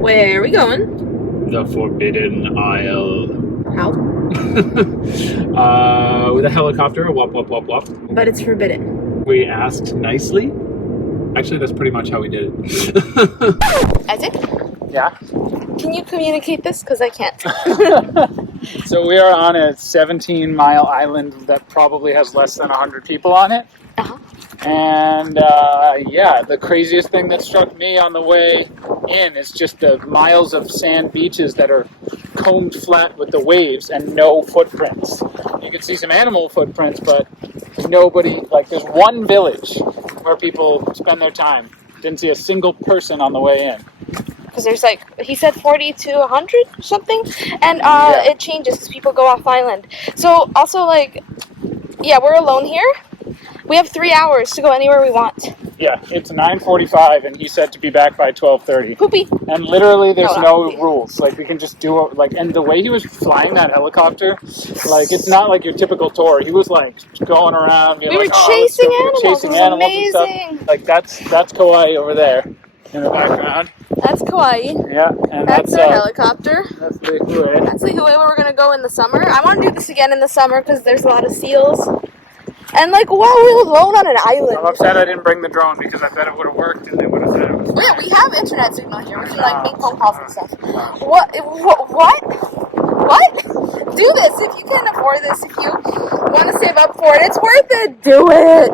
Where are we going? The Forbidden Isle. How? With a helicopter, wop, wop, wop, wop. But it's forbidden. We asked nicely. Actually, that's pretty much how we did it. Isaac, Yeah. can you communicate this? Because I can't. So we are on a 17-mile island that probably has less than 100 people on it. Uh-huh. And yeah, the craziest thing that struck me on the way in is just the miles of sand beaches that are combed flat with the waves and no footprints. You can see some animal footprints, but nobody, like there's one village where people spend their time. Didn't see a single person on the way in. Because there's like, he said 40 to 100 or something. And it changes because people go off island. So also like, yeah, we're alone here. We have 3 hours to go anywhere we want. Yeah, it's 9:45 and he said to be back by 12:30. Poopy. And literally there's No, no rules. Like we can just do it, like, and the way he was flying that helicopter, like it's not like your typical tour. He was like going around. We were chasing animals. Chasing It was animals amazing. and stuff. Like that's Kauai over there in the background. That's Kauai. Yeah, and That's our helicopter. That's Niihau. That's Niihau where we're going to go in the summer. I want to do this again in the summer because there's a lot of seals. And like, wow, we're alone on an island. I'm upset I didn't bring the drone because I bet it would have worked and they would have said it was fine. Yeah, we have internet signal here. We can like make phone calls and stuff. What? Do this if you can afford this. If you want to save up for it, it's worth it. Do it.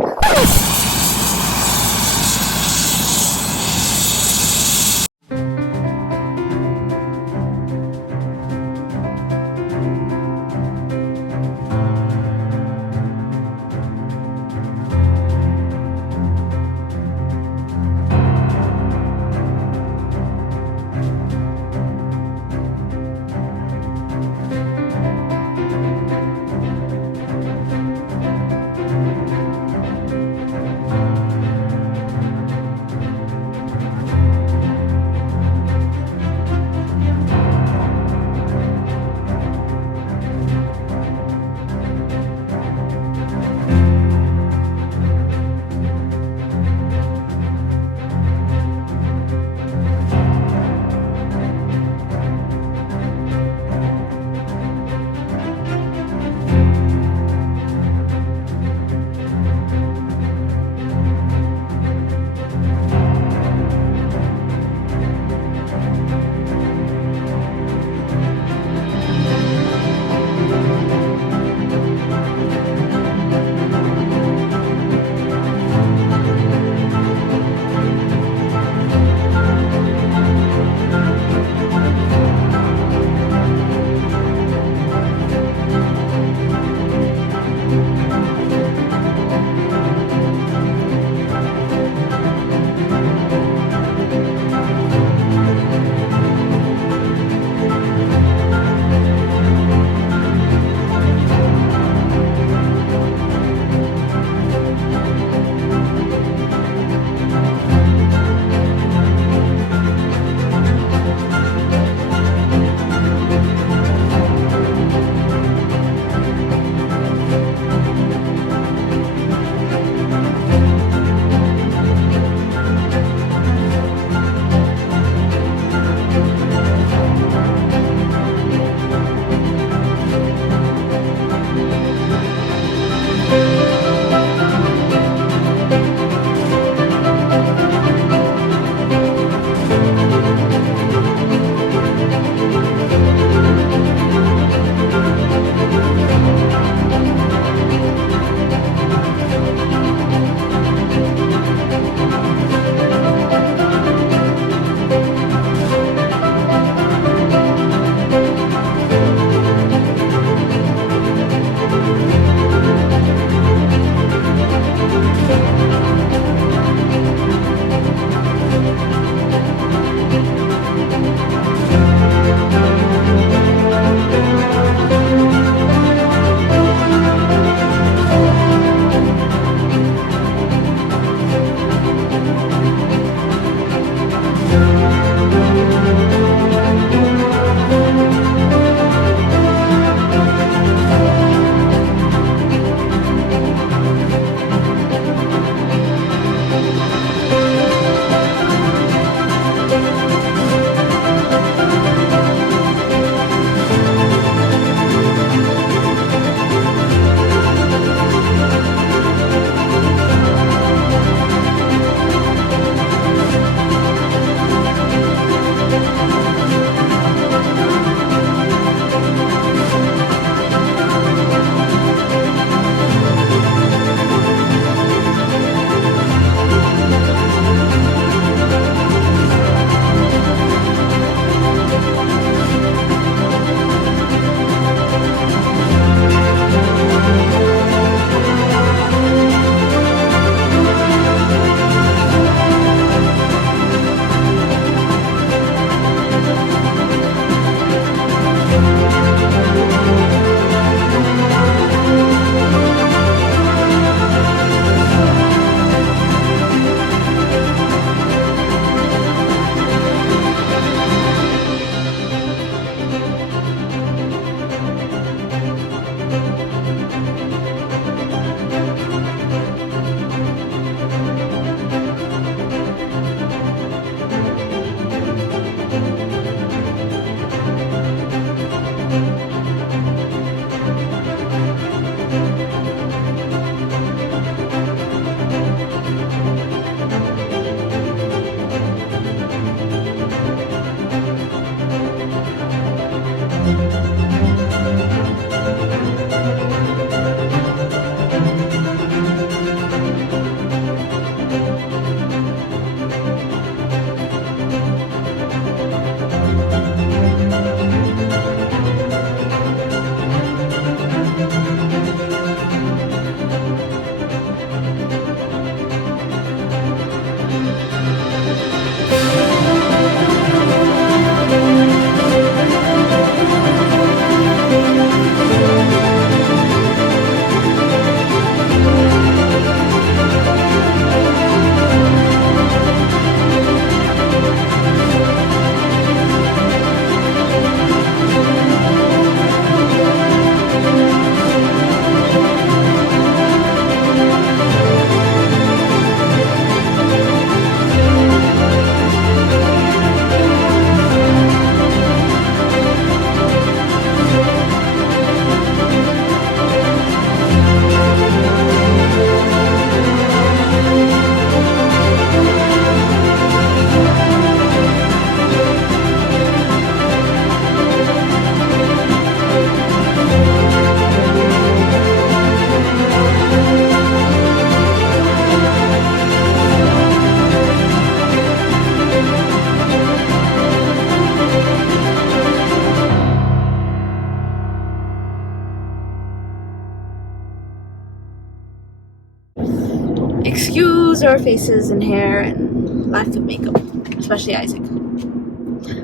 our faces and hair and lack of makeup, especially Isaac.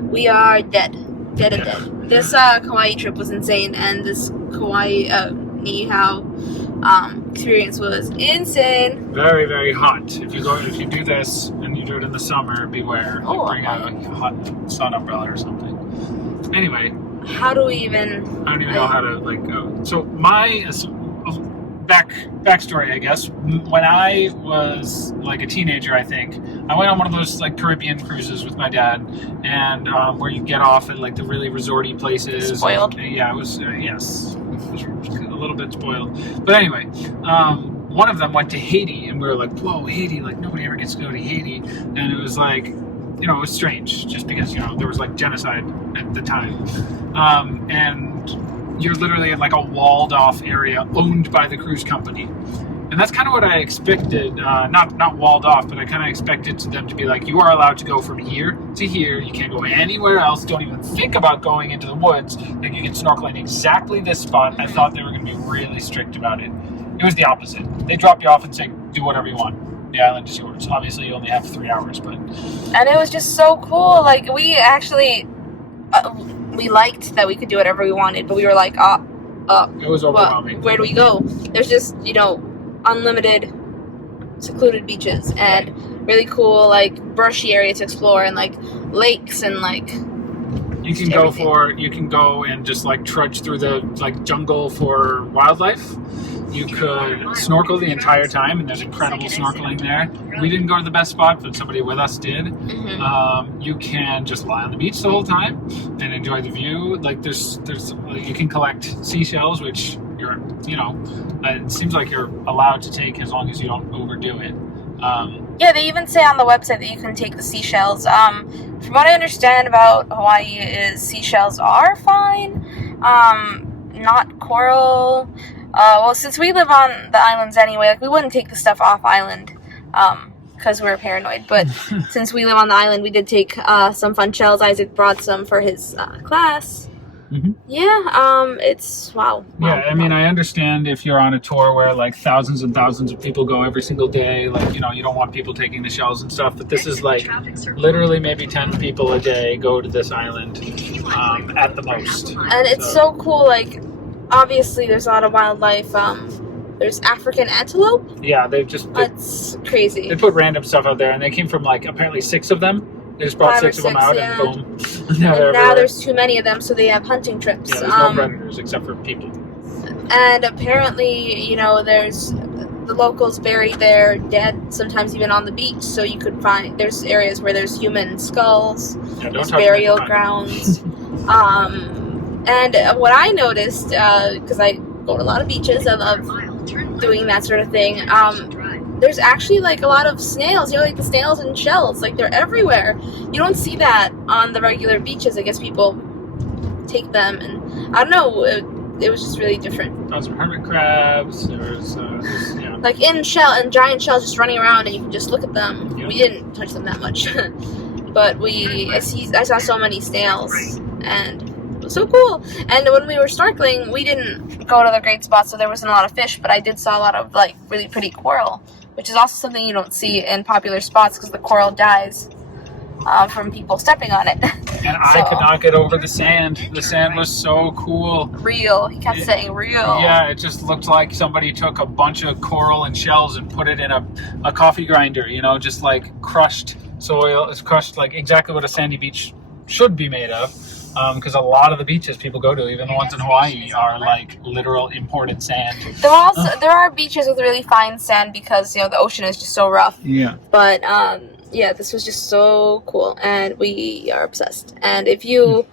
We are dead. Dead and dead. This Kauai trip was insane, and this Kauai Niihau experience was insane. Very, very hot. If you do this and you do it in the summer, beware. You bring out a hot sun umbrella or something. Anyway. How do we even... I don't even know how to, go. So my backstory, I guess. When I was, a teenager, I think, I went on one of those, Caribbean cruises with my dad, and where you get off at, the really resorty places. Spoiled. Yeah, it was, yes. It was a little bit spoiled. But anyway, one of them went to Haiti, and we were like, whoa, Haiti, nobody ever gets to go to Haiti. And it was it was strange, just because, there was, genocide at the time. And you're literally in, a walled-off area owned by the cruise company. And that's kind of what I expected, not walled off, but I kind of expected them to be you are allowed to go from here to here, you can't go anywhere else, don't even think about going into the woods, you can snorkel in exactly this spot. I thought they were going to be really strict about it. It was the opposite. They drop you off and say, do whatever you want. The island is yours. Obviously, you only have 3 hours, but... And it was just so cool. We actually... we liked that we could do whatever we wanted, but we were it was overwhelming. Where do we go? There's just, unlimited secluded beaches and really cool, brushy area to explore and, lakes and, You can go and just, trudge through the, jungle for wildlife. You could snorkel the entire time, and there's incredible snorkeling there. We didn't go to the best spot, but somebody with us did. Mm-hmm. You can just lie on the beach the whole time and enjoy the view. There's you can collect seashells, which it seems like you're allowed to take as long as you don't overdo it. Yeah, they even say on the website that you can take the seashells. From what I understand about Hawaii is seashells are fine. Not coral. Well, since we live on the islands anyway, we wouldn't take the stuff off island, because we're paranoid. But since we live on the island, we did take some fun shells. Isaac brought some for his class. Mm-hmm. Yeah, it's wow. Yeah, I mean, I understand if you're on a tour where thousands and thousands of people go every single day, you don't want people taking the shells and stuff, but this is literally maybe 10 people a day go to this island, at the most. And it's so cool, obviously there's a lot of wildlife, there's African antelope. Yeah, they've just... That's crazy. They put random stuff out there, and they came from, apparently 6 of them. They just brought 6 of them out, and boom. Now there's too many of them, so they have hunting trips. Yeah, there's no predators except for people. And apparently, there's the locals bury their dead, sometimes even on the beach, so you could find, there's areas where there's human skulls, there's burial grounds. And what I noticed, because I go to a lot of beaches, I love doing that sort of thing, there's actually a lot of snails, the snails and shells, they're everywhere. You don't see that on the regular beaches. I guess people take them, and I don't know, it was just really different. Found some hermit crabs, there was, in giant shells just running around, and you can just look at them. Yep. We didn't touch them that much, but I saw so many snails, and it was so cool. And when we were snorkeling, we didn't go to the great spots, so there wasn't a lot of fish, but I did saw a lot of really pretty coral, which is also something you don't see in popular spots because the coral dies from people stepping on it. And I could not get over the sand. The sand was so cool. Real. He kept saying real. Yeah, it just looked like somebody took a bunch of coral and shells and put it in a coffee grinder, just crushed soil. It's crushed exactly what a sandy beach should be made of. Because a lot of the beaches people go to, even the ones in Hawaii, are literal imported sand. There are beaches with really fine sand because the ocean is just so rough. Yeah. But this was just so cool, and we are obsessed. And if you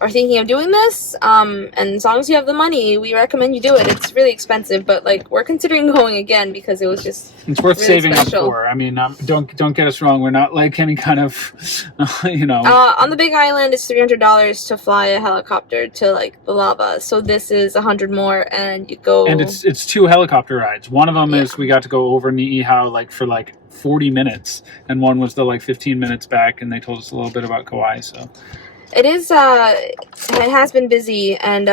are thinking of doing this, and as long as you have the money, we recommend you do it. It's really expensive, but we're considering going again because it was just it's worth really saving special. up for. I mean, don't get us wrong. We're not any kind of on the Big Island, it's $300 to fly a helicopter to the lava. So this is $100 more, and you go. And it's 2 helicopter rides. One of them is we got to go over Niihau for 40 minutes, and one was the 15 minutes back, and they told us a little bit about Kauai. So. It is, it has been busy, and,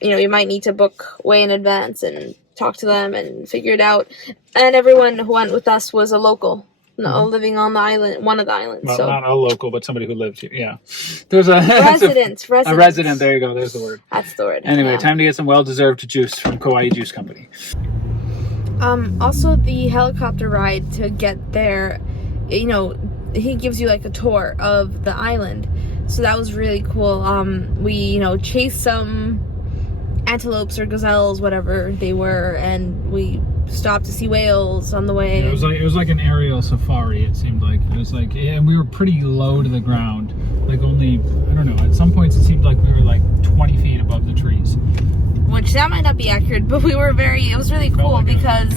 you might need to book way in advance and talked to them and figure it out. And everyone who went with us was a local. No, living on the island, one of the islands. Well, so not a local, but somebody who lived here. Yeah. There's a resident. A resident. There you go. There's the word. That's the word. Anyway, time to get some well-deserved juice from Kauai Juice Company. Also, the helicopter ride to get there, you know, he gives you like a tour of the island. So that was really cool. We, you know, chased some antelopes or gazelles, whatever they were, and we stopped to see whales on the way. Yeah, it was like an aerial safari. It seemed like it was like, and we were pretty low to the ground. Like only, I don't know. At some points, it seemed like we were like 20 feet above the trees. Which that might not be accurate, but we were it was really cool like because,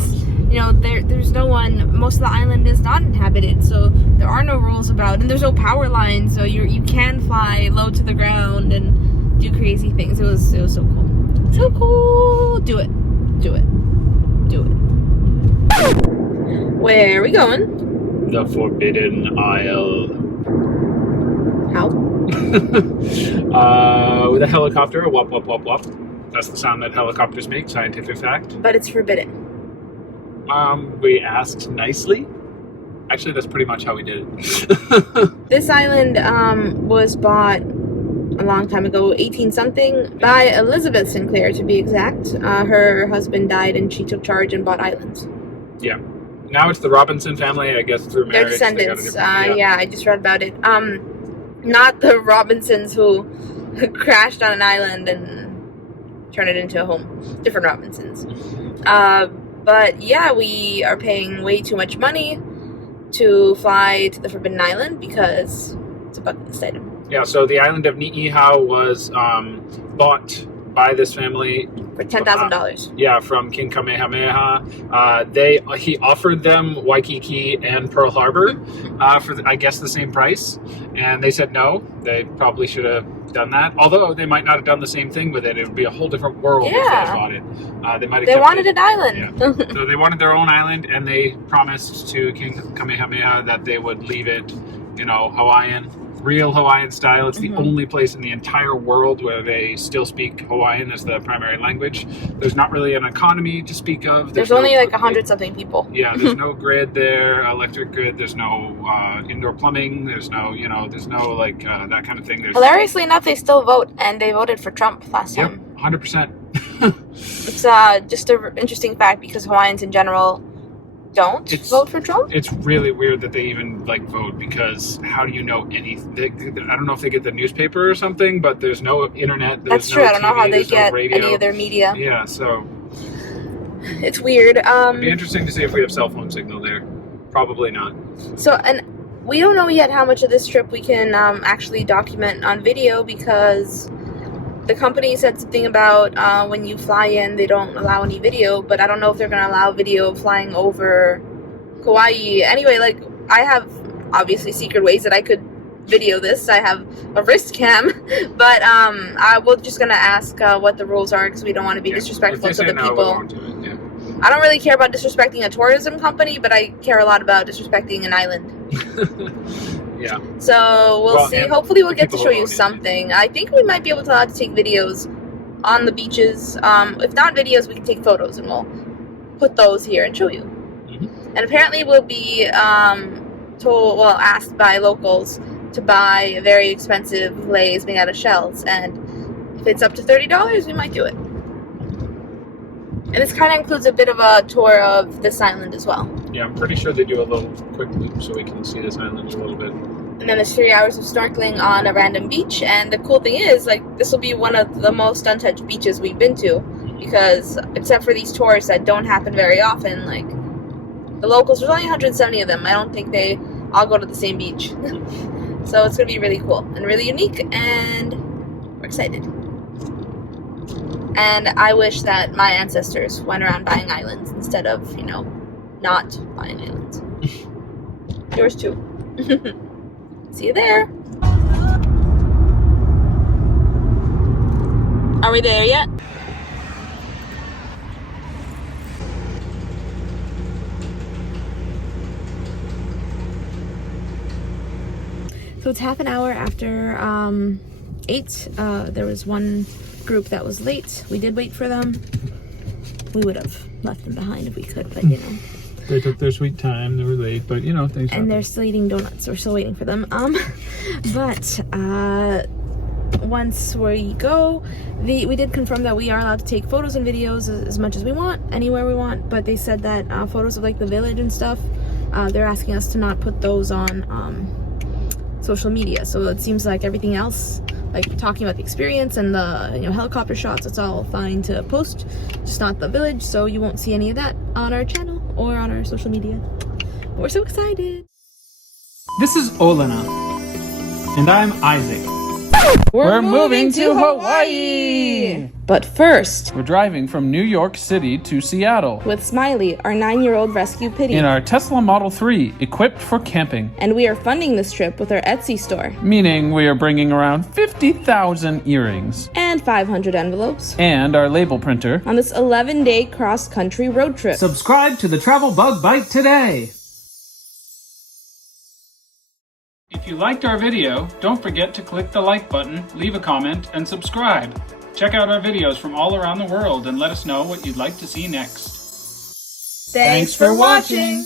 you know, there's no one, most of the island is not inhabited, so there are no rules about, and there's no power lines, so you can fly low to the ground and do crazy things. It was so cool. So cool. Do it. Where are we going? The Forbidden Isle. How? With a helicopter, wop, wop, wop, wop. That's the sound that helicopters make, scientific fact. But it's forbidden. We asked nicely. Actually, that's pretty much how we did it. This island was bought a long time ago, 18-something, by Elizabeth Sinclair, to be exact. Her husband died and she took charge and bought islands. Yeah. Now it's the Robinson family, I guess, through marriage. Their descendants. Yeah, I just read about it. Not the Robinsons who crashed on an island and turned it into a home. Different Robinsons. But yeah, we are paying way too much money to fly to the Forbidden Island because it's a bucket list item. Yeah, so the island of Niihau was bought by this family for $10,000. Yeah, from King Kamehameha. He offered them Waikiki and Pearl Harbor for, I guess, the same price, and they said no. They probably should have done that. Although they might not have done the same thing with it. It would be a whole different world if they had bought it. They wanted an island. Yeah. So they wanted their own island, and they promised to King Kamehameha that they would leave it, you know, Hawaiian. Real Hawaiian style. It's the only place in the entire world where they still speak Hawaiian as the primary language. There's not really an economy to speak of. There's only like 100-something people. Yeah, there's no grid there, electric grid. There's no indoor plumbing. There's no, like that kind of thing. Hilariously enough, they still vote, and they voted for Trump last time. 100%. It's just an interesting fact because Hawaiians in general don't vote for Trump. It's really weird that they even vote, because how do you know anything? I don't know if they get the newspaper or something, but there's no internet. That's true. I don't know how they get any of their media. Yeah, so it's weird. It'd be interesting to see if we have cell phone signal there. Probably not. So, and we don't know yet how much of this trip we can actually document on video, because the company said something about when you fly in, they don't allow any video, but I don't know if they're going to allow video flying over Kauai. Anyway, I have obviously secret ways that I could video this. I have a wrist cam, but we're just going to ask what the rules are, because we don't want to be disrespectful to the people. I don't really care about disrespecting a tourism company, but I care a lot about disrespecting an island. Yeah. So we'll see. Hopefully we'll get to show you something. I think we might be able to take videos on the beaches. If not videos, we can take photos, and we'll put those here and show you. And apparently we'll be asked by locals to buy very expensive leis made out of shells, and if it's up to $30, we might do it. And this kind of includes a bit of a tour of this island as well. Yeah, I'm pretty sure they do a little quick loop so we can see this island a little bit. And then there's 3 hours of snorkeling on a random beach. And the cool thing is, this will be one of the most untouched beaches we've been to. Because, except for these tours that don't happen very often, the locals, there's only 170 of them. I don't think they all go to the same beach. So it's going to be really cool and really unique. And we're excited. And I wish that my ancestors went around buying islands instead of, not buying islands. Yours too. See you there. Are we there yet? So it's half an hour after 8. There was one group that was late. We did wait for them. we would have left them behind if we could, but you know. They took their sweet time. They were late, but you know things. And they're still eating donuts. We're still waiting for them. But once we go, we did confirm that we are allowed to take photos and videos as much as we want, anywhere we want. But they said that photos of like the village and stuff, they're asking us to not put those on social media. So it seems like everything else, like talking about the experience and the helicopter shots, it's all fine to post, just not the village. So you won't see any of that on our channel or on our social media. But we're so excited. This is Olena, and I'm Isaac. We're moving to Hawaii! But first, We're driving from New York City to Seattle with Smiley, our 9-year-old rescue pitty. in our Tesla Model 3, equipped for camping. And we are funding this trip with our Etsy store. Meaning we are bringing around 50,000 earrings. And 500 envelopes. And our label printer. On this 11-day cross-country road trip. Subscribe to the Travel Bug Bite today! If you liked our video, don't forget to click the like button, leave a comment, and subscribe. Check out our videos from all around the world and let us know what you'd like to see next. Thanks for watching!